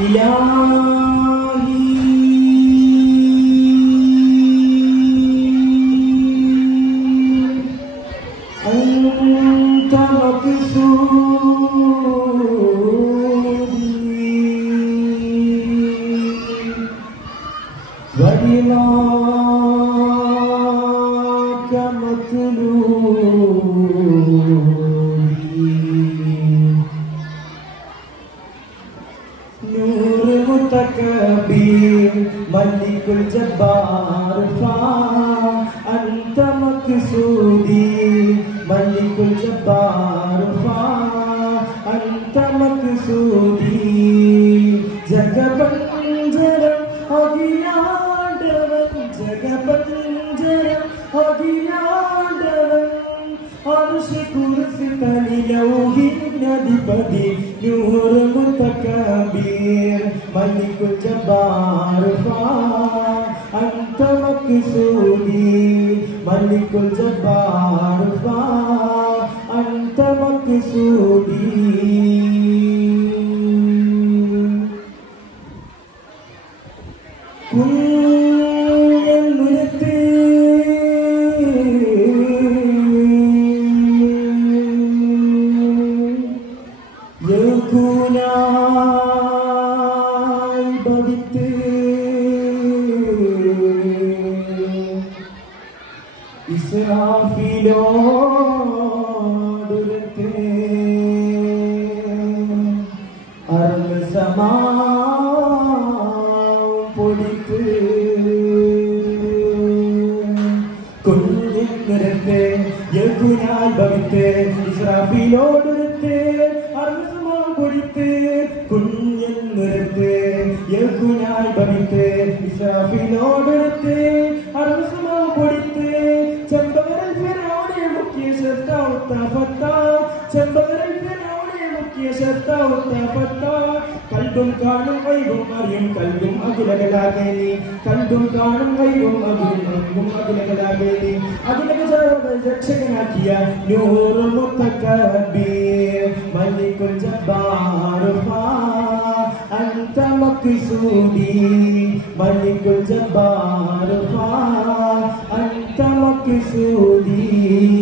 إلهي أنت مقصودي ورضاك مطلوبي نور متكبر ملك الجبار أنت مقصودي ملك الجبار أنت مقصودي ജഗപഞ്ചരം അഖിലാണ്ടവൻ ജഗപഞ്ചരം അഖിലാണ്ടവൻ അർശ് കുർസി തലിലൗഹിന്നധിപതി നൂർ മുതകബീർ മലികുൽ ജബ്ബാർ അൻത മഖ്സൂദി മലികുൽ ജബ്ബാർ അൻത മഖ്സൂദി ഇസ്രാഫീലോടുരത്തെ പൊടിത്ത് കുഞ്ഞിരത്തെ യകുനായി ഭവിത്ത് ഇസ്രാഫീലോടുരത്തെ പൊടിത്ത് കുഞ്ഞിരത്തെ യകുനായി ഭവിത്ത് ഇസ്രാഫീലോടുരത്തെ പൊടിത്ത് ചെമ്പകരൽ ഫിറൗനെ മുക്കിയ ശർത്താവുത്ത ഫത്താ ചെമ്പകരൽ ഫിറൗനെ മുക്കിയ ശർത്താവുത്ത ഫത്താ കൽബും കാണും വൈകും അറിയും കൽബും അഖിലകലാകേനി കൽബും കാണും വൈകും അറിയും അഖിലകലാകേനി അഖിലക രക്ഷകനാക്കിയ നൂർ മുതകബീർ മലികുൽ ജബ്ബാർ അൻത മഖ്സൂദി മലികുൽ ജബ്ബാർ أنت مقصودي